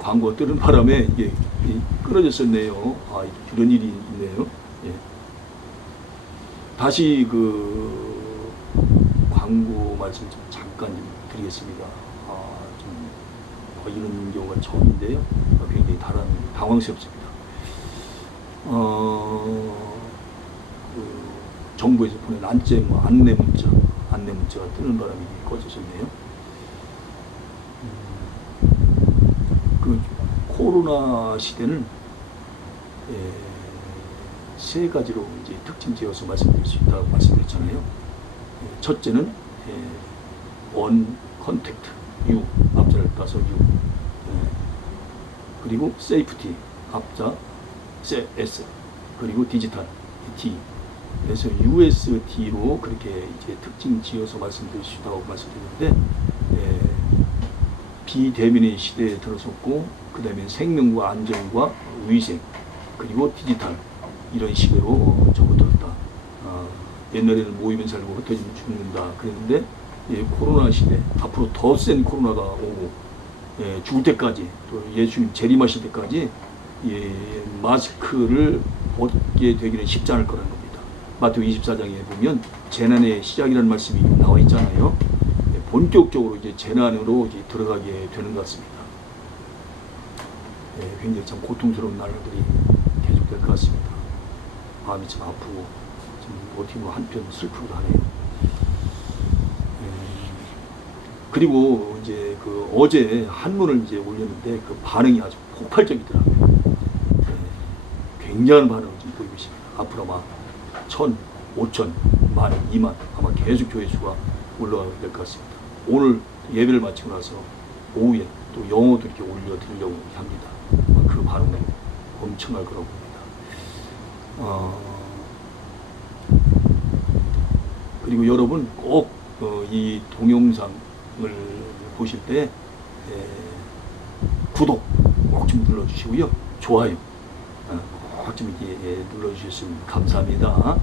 광고 뜨는 바람에 이게 끊어졌었네요. 이런 일이 있네요. 예. 다시 그 광고 말씀 좀 잠깐 좀 드리겠습니다. 이런 경우가 처음인데요. 굉장히 당황스럽습니다. 정부에서 보낸 안내 문자가 뜨는 바람에 꺼졌었네요. 그 코로나 시대는 세 가지로 이제 특징 지어서 말씀드릴 수 있다고 말씀드렸잖아요. 첫째는 원 컨택트 U 앞자를 따서 U, 그리고 세이프티 앞자 S, 그리고 디지털 T. 그래서 USD로 그렇게 이제 특징 지어서 말씀드릴 수 있다고 말씀드렸는데, 비대면의 시대에 들어섰고, 그 다음에 생명과 안전과 위생, 그리고 디지털, 이런 식으로 접어들었다. 옛날에는 모이면 살고 흩어지면 죽는다 그랬는데, 코로나 시대, 앞으로 더 센 코로나가 오고, 죽을 때까지, 또 예수님 재림하실 때까지 마스크를 벗게 되기는 쉽지 않을 거라는 겁니다. 마태오 24장에 보면 재난의 시작이라는 말씀이 나와 있잖아요. 본격적으로 이제 재난으로 이제 들어가게 되는 것 같습니다. 굉장히 참 고통스러운 날들이 계속될 것 같습니다. 마음이 참 아프고, 좀 어떻게 보면 한편 슬프기도 하네요. 그리고 이제 그 어제 한문을 이제 올렸는데 그 반응이 아주 폭발적이더라고요. 굉장한 반응을 좀 보이고 있습니다. 앞으로 아마 1,000, 5,000, 10,000, 20,000 아마 계속 조회수가 올라가게 될 것 같습니다. 오늘 예배를 마치고 나서 오후에 또 영어도 이렇게 올려드리려고 합니다. 그 반응이 엄청날 거라고 봅니다. 그리고 여러분 꼭 이 동영상을 보실 때 구독 꼭 좀 눌러주시고요. 좋아요 꼭 좀 이렇게 눌러주셨으면 감사합니다.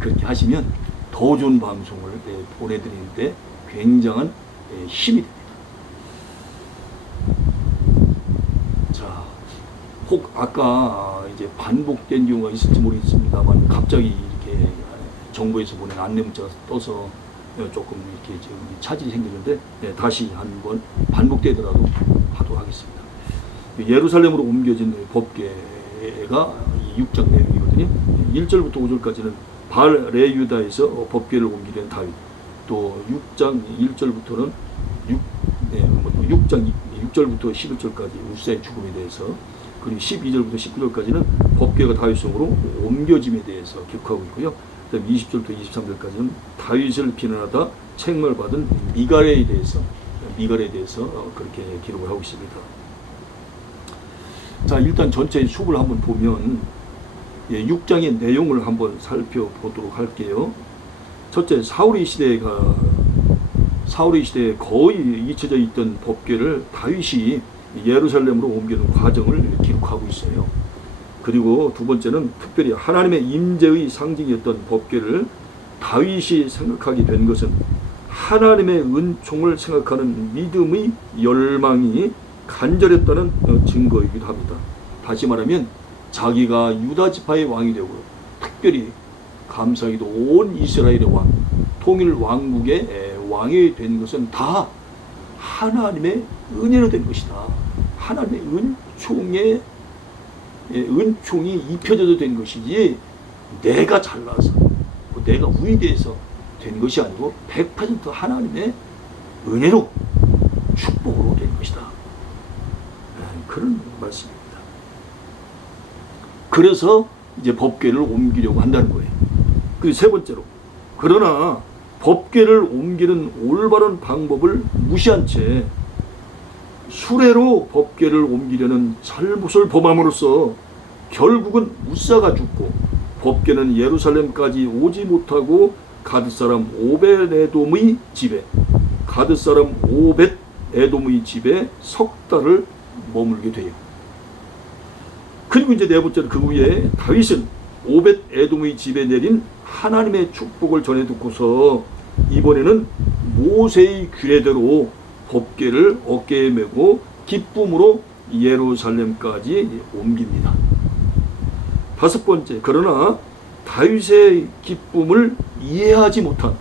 그렇게 하시면 더 좋은 방송을 보내드리는데 굉장한 힘이 됩니다. 자, 혹 아까 이제 반복된 경우가 있을지 모르겠습니다만 갑자기 이렇게 정부에서 보낸 안내 문자가 떠서 조금 이렇게 지금 차질이 생겼는데 다시 한번 반복되더라도 하도록 하겠습니다. 예루살렘으로 옮겨진 법궤가 6장 내용이거든요. 1절부터 5절까지는 발레유다에서 법궤를 옮기는 다윗, 또 6장 1절부터는 6절부터 11절까지 우사의 죽음에 대해서, 그리고 12절부터 19절까지는 법궤가 다윗성으로 옮겨짐에 대해서 기록하고 있고요. 그다음 20절부터 23절까지는 다윗을 비난하다 책망받은 미갈에 대해서 그렇게 기록을 하고 있습니다. 자, 일단 전체의 축을 한번 보면 6장의 내용을 한번 살펴보도록 할게요. 첫째, 사울의 시대에 거의 잊혀져 있던 법궤를 다윗이 예루살렘으로 옮기는 과정을 기록하고 있어요. 그리고 두 번째는 특별히 하나님의 임재의 상징이었던 법궤를 다윗이 생각하게 된 것은 하나님의 은총을 생각하는 믿음의 열망이 간절했다는 증거이기도 합니다. 다시 말하면 자기가 유다 지파의 왕이 되고, 특별히 감사하게도 온 이스라엘의 왕, 통일 왕국의 왕이 된 것은 다 하나님의 은혜로 된 것이다. 하나님의 은총이 입혀져서 된 것이지 내가 잘나서 내가 위대해서 된 것이 아니고 100% 하나님의 은혜로 축복으로 된 것이다. 그런 말씀입니다. 그래서 이제 법궤를 옮기려고 한다는 거예요. 그리고 세 번째로, 그러나 법궤를 옮기는 올바른 방법을 무시한 채 수레로 법궤를 옮기려는 잘못을 범함으로써 결국은 우사가 죽고 법궤는 예루살렘까지 오지 못하고 가드 사람 오벳에돔의 집에 석 달을 머물게 돼요. 그리고 이제 네 번째로, 그 후에 다윗은 오벳에돔의 집에 내린 하나님의 축복을 전해 듣고서 이번에는 모세의 규례대로 법궤를 어깨에 메고 기쁨으로 예루살렘까지 옮깁니다. 다섯 번째, 그러나 다윗의 기쁨을 이해하지 못한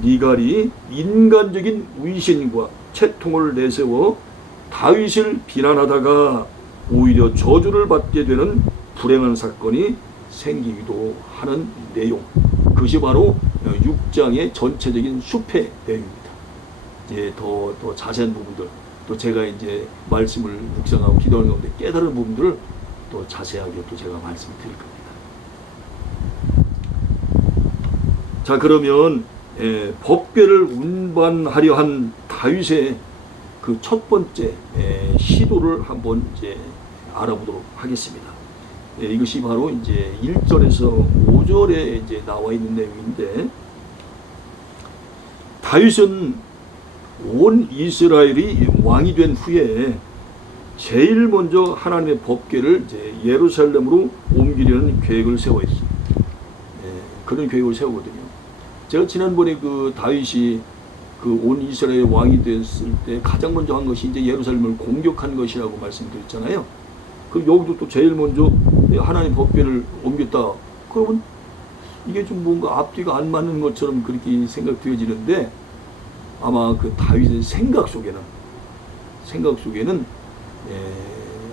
미갈이 인간적인 위신과 채통을 내세워 다윗을 비난하다가 오히려 저주를 받게 되는 불행한 사건이 생기기도 하는 내용. 그것이 바로 6장의 전체적인 숲의 내용입니다. 이제 더 자세한 부분들, 또 제가 이제 말씀을 묵상하고 기도하는 가운데 깨달은 부분들을 또 자세하게 또 제가 말씀을 드릴 겁니다. 자, 그러면 법궤를 운반하려 한 다윗의 그 첫 번째 시도를 한번 이제 알아보도록 하겠습니다. 이것이 바로 이제 1절에서 5절에 이제 나와 있는 내용인데, 다윗은 온 이스라엘이 왕이 된 후에 제일 먼저 하나님의 법궤를 이제 예루살렘으로 옮기려는 계획을 세워있습니다. 그런 계획을 세우거든요. 제가 지난번에 그 다윗이 그 온 이스라엘 왕이 됐을 때 가장 먼저 한 것이 이제 예루살렘을 공격한 것이라고 말씀드렸잖아요. 그럼 여기도 또 제일 먼저 하나님 법궤를 옮겼다. 그러면 이게 좀 뭔가 앞뒤가 안 맞는 것처럼 그렇게 생각되어지는데, 아마 그 다윗의 생각 속에는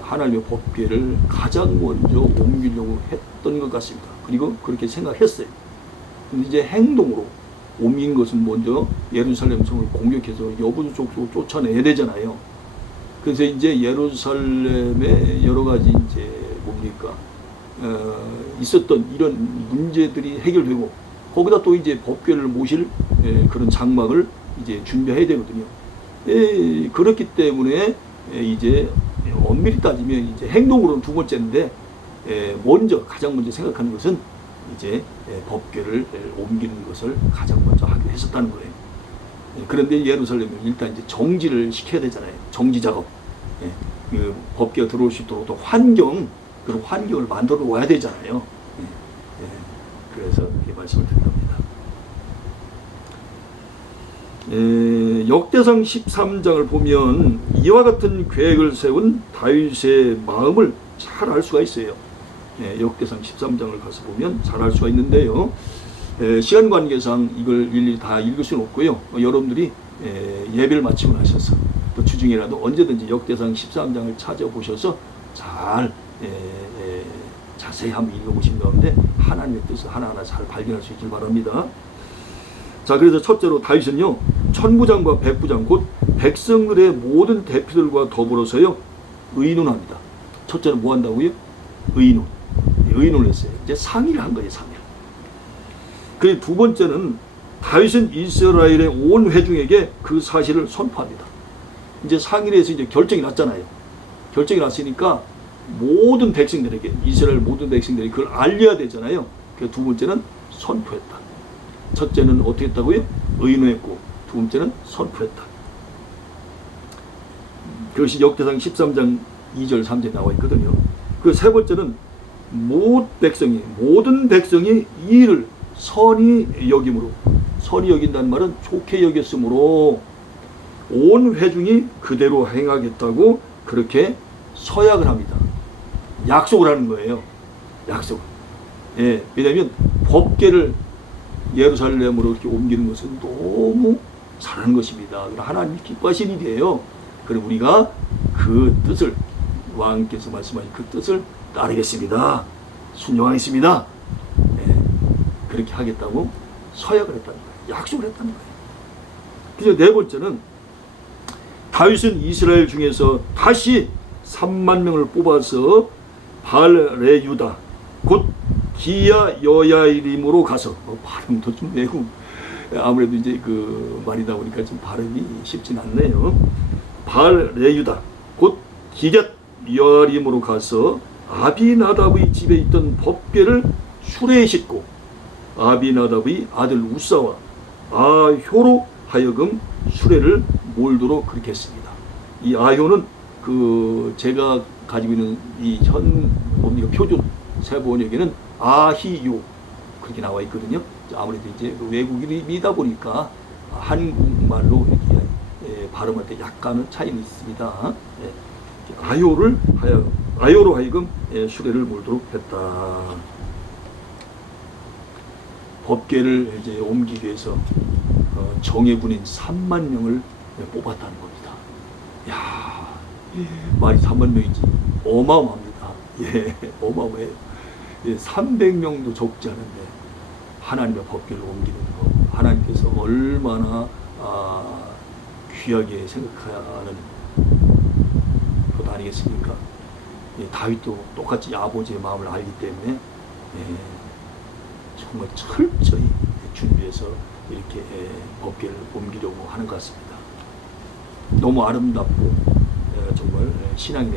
하나님의 법궤를 가장 먼저 옮기려고 했던 것 같습니다. 그리고 그렇게 생각했어요. 근데 이제 행동으로 옮긴 것은 먼저 예루살렘 성을 공격해서 여부수 족속을 쫓아내야 되잖아요. 그래서 이제 예루살렘의 여러 가지 이제 뭡니까 있었던 이런 문제들이 해결되고, 거기다 또 이제 법궤를 모실 그런 장막을 이제 준비해야 되거든요. 그렇기 때문에 이제 엄밀히 따지면 이제 행동으로는 두 번째인데, 가장 먼저 생각하는 것은 이제 법궤를 옮기는 것을 가장 먼저 하기로 했었다는 거예요. 그런데 예루살렘은 일단 이제 정지를 시켜야 되잖아요. 정지 작업. 그 법궤가 들어올 수 있도록 또 그런 환경을 만들어 와야 되잖아요. 그래서 이렇게 말씀을 드린 겁니다. 역대상 13장을 보면 이와 같은 계획을 세운 다윗의 마음을 잘 알 수가 있어요. 역대상 13장을 가서 보면 잘 알 수가 있는데요. 시간 관계상 이걸 일일이 다 읽을 수는 없고요. 여러분들이 예배를 마치고 나셔서 또 주중이라도 언제든지 역대상 13장을 찾아보셔서 잘 자세히 한번 읽어보신 가운데 하나님의 뜻을 하나하나 잘 발견할 수 있길 바랍니다. 자, 그래서 첫째로 다윗은요, 천부장과 백부장 곧 백성들의 모든 대표들과 더불어서요 의논합니다. 첫째는 뭐 한다고요? 의논을 했어요. 이제 상의를 한 거예요. 상의를. 그리고 두 번째는 다윗은 이스라엘의 온 회중에게 그 사실을 선포합니다. 이제 상의를 해서 이제 결정이 났잖아요. 결정이 났으니까 모든 백성들에게, 이스라엘 모든 백성들이 그걸 알려야 되잖아요. 그래서 두 번째는 선포했다. 첫째는 어떻게 했다고요? 의논했고, 두 번째는 선포했다. 그것이 역대상 13장 2절 3절에 나와 있거든요. 그 세 번째는 모든 백성이 이 일을 선히 여긴다는 말은 좋게 여겼으므로 온 회중이 그대로 행하겠다고 그렇게 서약을 합니다. 약속을 하는 거예요. 약속. 왜냐하면 법궤를 예루살렘으로 이렇게 옮기는 것은 너무 잘하는 것입니다. 하나님이 기뻐하신 일이에요. 그럼 우리가 그 뜻을, 왕께서 말씀하신 그 뜻을 따르겠습니다. 순종하겠습니다. 그렇게 하겠다고 서약을 했다는 거예요. 약속을 했다는 거예요. 그래서 네 번째는 다윗은 이스라엘 중에서 다시 3만 명을 뽑아서 발레유다 곧 기야 여야이림으로 가서, 발음도 좀 매우 아무래도 이제 그 말이다 보니까 좀 발음이 쉽진 않네요. 발레유다 곧 기쟇 여야림으로 가서 아비나답의 집에 있던 법궤를 수레에 싣고 아비나답의 아들 우사와 아효로 하여금 수레를 몰도록 그렇게 했습니다. 이 아효는 그 제가 가지고 있는 이 표준 세번역에는 아히요 그렇게 나와 있거든요. 아무래도 이제 외국인이다 보니까 한국말로 이렇게 발음할 때 약간은 차이는 있습니다. 아요로 하여금 수레를 몰도록 했다. 법궤를 이제 옮기기 위해서 정예군인 3만 명을 뽑았다는 겁니다. 야, 말이 3만 명이지 어마어마합니다. 어마어마해요. 300명도 적지 않은데 하나님의 법궤를 옮기는 거, 하나님께서 얼마나 귀하게 생각하는 것 아니겠습니까? 다윗도 똑같이 아버지의 마음을 알기 때문에 정말 철저히 준비해서 이렇게 법궤를 옮기려고 하는 것 같습니다. 너무 아름답고 정말 신앙이